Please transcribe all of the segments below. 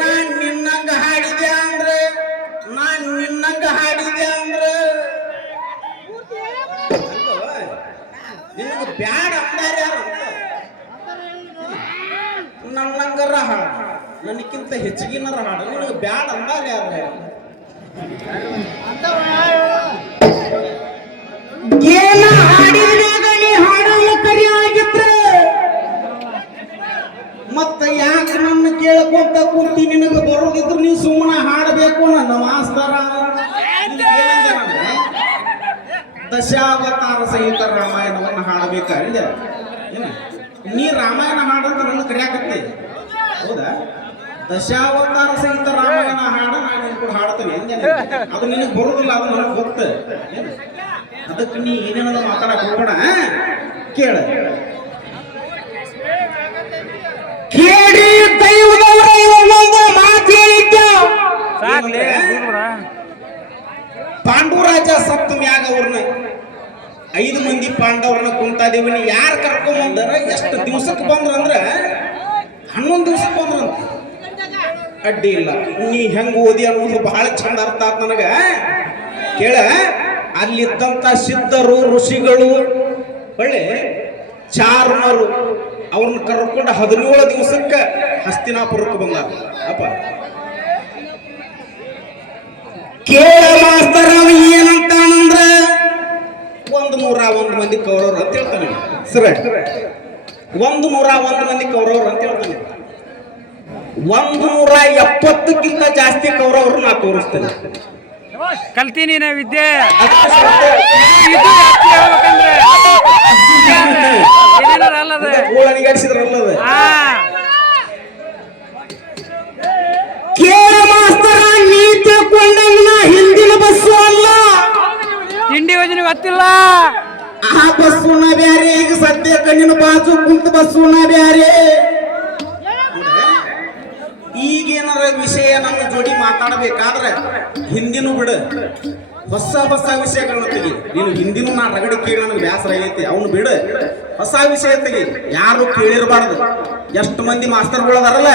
ನಾನ್ ನಿನ್ನಂಗ ಹಾಡಿದೆ ಅಂದ್ರೆ ನಿನಗ ಬ್ಯಾಡ ಅಂದಾರ ಯಾರು ನನ್ನಂಗರ ಹಾಡು ನನಕ್ಕಿಂತ ಹೆಚ್ಚಿಗಿನರ ಹಾಡು ನಿನಗ ಬ್ಯಾಡ ಅಂದಾರ ಯಾರು ಏನ ಹಾಡಿದ್ರೆ ಹಾಡಲು ಕರಿಯಾಗಿದ್ರ ಮತ್ತ ಯಾಕೆ ನನ್ನ ಕೇಳ್ಕೊಂತ ಕೂತಿ ನಿನಗ ಬರೋದಿದ್ರು ನೀವು ಸುಮ್ಮನೆ ಹಾಡಬೇಕು ನನ್ನ ಮಾಸ್ತರ ದಶಾವತಾರ ಸಹಿತ ರಾಮಾಯಣವನ್ನು ಹಾಡಬೇಕಂದೆ ನೀ ರಾಮಾಯಣ ಹಾಡಂತ ನನ್ನ ಕರಿಯಾಕತ್ತಿ ಹೌದಾ ದಶಾವತಾರ ಸಹಿತ ರಾಮಾಯಣ ಹಾಡ ನಾನು ಕೂಡ ಹಾಡ್ತೇನೆ ಅದು ನಿನಗೆ ಬರುದಿಲ್ಲ ಅದು ನನಗೆ ಗೊತ್ತ ಅದಕ್ಕೆ ನೀ ಏನೇನೋ ಮಾತಾಡಕ್ ಹೋಗೋಣ ಕೇಳ ಕೇಳಿ ದೈವದವರ ಇನ್ನೊಂದು ಮಾತು ಹೇಳಿದ್ದ ಪಾಂಡುರಾಜ ಸತ್ತು ಮ್ಯಾಗ ಅವ್ರನ್ನ 5 ಮಂದಿ ಪಾಂಡವರನ್ನ ಕುಂತಾದೇವಿ ನೀ ಯಾರು ಕರ್ಕೊಂಡ್ ಬಂದಾರ ಎಷ್ಟು ದಿವ್ಸಕ್ಕೆ ಬಂದ್ರಂದ್ರ 11 ದಿವ್ಸಕ್ಕೆ ಬಂದ್ರಂತ ಅಡ್ಡಿ ಇಲ್ಲ ನೀ ಹೆಂಗ ಓದಿ ಅನ್ನೋದು ಬಹಳ ಚಂದ ಅರ್ಥ ಆತ್ ನನಗ ಕೇಳ ಅಲ್ಲಿದ್ದಂತ ಸಿದ್ಧರು ಋಷಿಗಳು ಒಳ್ಳೆ ಚಾರ್ಮರು ಅವ್ರನ್ನ ಕರ್ಕೊಂಡು 17 ದಿವಸಕ್ಕೆ ಹಸ್ತಿನಾಪುರಕ್ಕೆ ಬಂದಾರ ಅಪ್ಪ ಕೇಳ ಮಾಸ್ತರ ಏನಂತಾನಂದ್ರ 101 ಮಂದಿ ಕೌರವ್ರು ಅಂತ ಹೇಳ್ತಾನೆ ಸರ 101 ಮಂದಿ ಕೌರವ್ರು ಅಂತ ಹೇಳ್ತಾನೆ 170ಕ್ಕಿಂತ ಜಾಸ್ತಿ ಕೌರವ್ರು ನಾ ತೋರಿಸ್ತೇನೆ ಕಲ್ತೀನಿ ವಿದ್ಯೆ ಅಡಿಗಾಡಿಸಿದ್ರಲ್ಲದ ಕೇಳ ಮಾಸ್ತರ ನೀ ತಿಳ್ಕೊಂಡಂಗ ಹಿಂದಿನ ಬಸ್ಸು ಅಲ್ಲ ತಿಂಡಿ ಯೋಜನೆ ಗೊತ್ತಿಲ್ಲ ಆ ಬಸ್ಸುನ ಬ್ಯಾರೆ ಈಗ ಸದ್ಯ ಕಣ್ಣಿನ ಬಾಜು ಕುಂತ ಬಸ್ಸುನ ಬ್ಯಾರೆ ಈಗೇನಾರ ವಿಷಯ ನಮ್ಮ ಜೋಡಿ ಮಾತಾಡಬೇಕಾದ್ರೆ ಹಿಂದಿನೂ ಬಿಡು ಹೊಸ ವಿಷಯಗಳನ್ನ ತೆಗಿ ನೀನು ಹಿಂದಿನೂ ನಾ ರಗಡಿ ಕೇಳಿ ನನಗೆ ಬೇಸರ ಆಗೈತಿ ಅವನು ಬಿಡು ಹೊಸ ವಿಷಯ ತೆಗಿ ಯಾರು ಕೇಳಿರಬಾರ್ದು ಎಷ್ಟು ಮಂದಿ ಮಾಸ್ತರ್ಗಳದಾರಲ್ಲ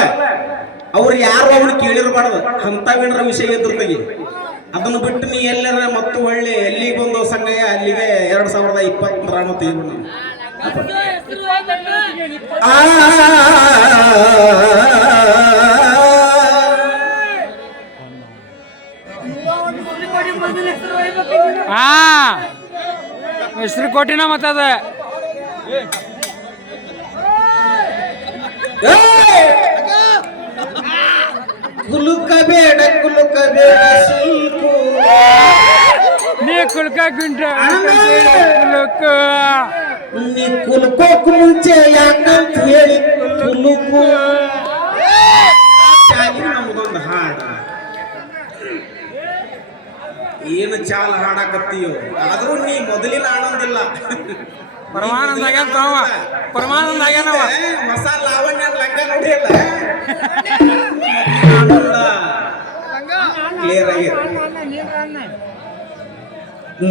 ಅವ್ರು ಯಾರು ಅವನು ಕೇಳಿರಬಾರ್ದು ಅಂತವೇನರ ವಿಷಯ ಇದ್ರ ತೆಗಿ ಅದನ್ನು ಬಿಟ್ಟು ನೀ ಎಲ್ಲರ ಮತ್ತು ಒಳ್ಳೆ ಎಲ್ಲಿಗೆ ಬಂದು ಸಂಗಯ್ಯ ಅಲ್ಲಿಗೆ 2023 ತೆಗಿಬಿಡು ನಾವು ಹೆಸರು ಕೊಟ್ಟಿನ ಮತ್ತದ ಕುಲುಕ ಬೇಡ ಸುಲ್ಕು ನೀ ಕುಲ್ಕ ಗುಂಡ ಕುಲುಕ ನೀ ಕುಲ್ಕೋಕ್ ಮುಂಚೆ ಯಾಕಂತ ಹೇಳಿ ಕುಲುಕು ನಮ್ದೊಂದು ಹಾಡು ಏನು ಚಾಲ ಹಾಡಾಕತ್ತೀಯೋ ಆದ್ರೂ ನೀ ಮೊದಲಿನ ಆನಂದಿಲ್ಲ ಪರಮಾನಂದ ಮಸಾಲ ಲಾವಣ್ಯ ಲಂಗ ನೋಡಿಲ್ಲ ಕ್ಲಿಯರ್ ಆಗಿದೆ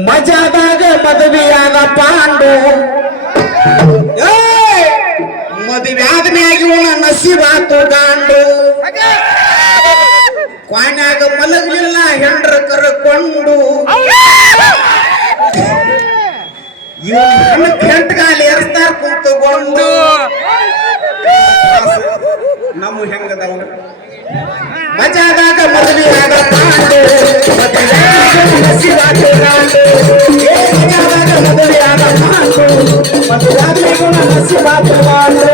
ಮಜಾದಾಗ ಮದುವೆಯಾದ ಪಾಂಡು ಮದುವೆ ಆದ್ಮ್ಯಾಗ ಇವನ ನಸಿಬಾತು ಗಾಂಡು ಕ್ವಾನ್ಯಾಗ ಮಲಗಲಿಲ್ಲ ಹೆಂಡ್ರ ಕರ್ಕೊಂಡು ಇವನು ಕೆಂಟಗಾಲಿ ಏರ್ಸ್ತಾರ ಕುಂತುಕೊಂಡು ನಮ್ಮ ಹೆಂಗದವ ಮಜಾದಾಗ ಮದುವೆಯಾದ ಪಾಂಡು ನಸಿಬಾತು ಗಾಂಡು ಮಜಾದಾಗ ಮದುವೆಯಾದ ಪಾಂಡು ಮದುವೆಯಾದ್ಮ್ಯಾಗ ಇವನ ನಸಿಬಾತು ಗಾಂಡು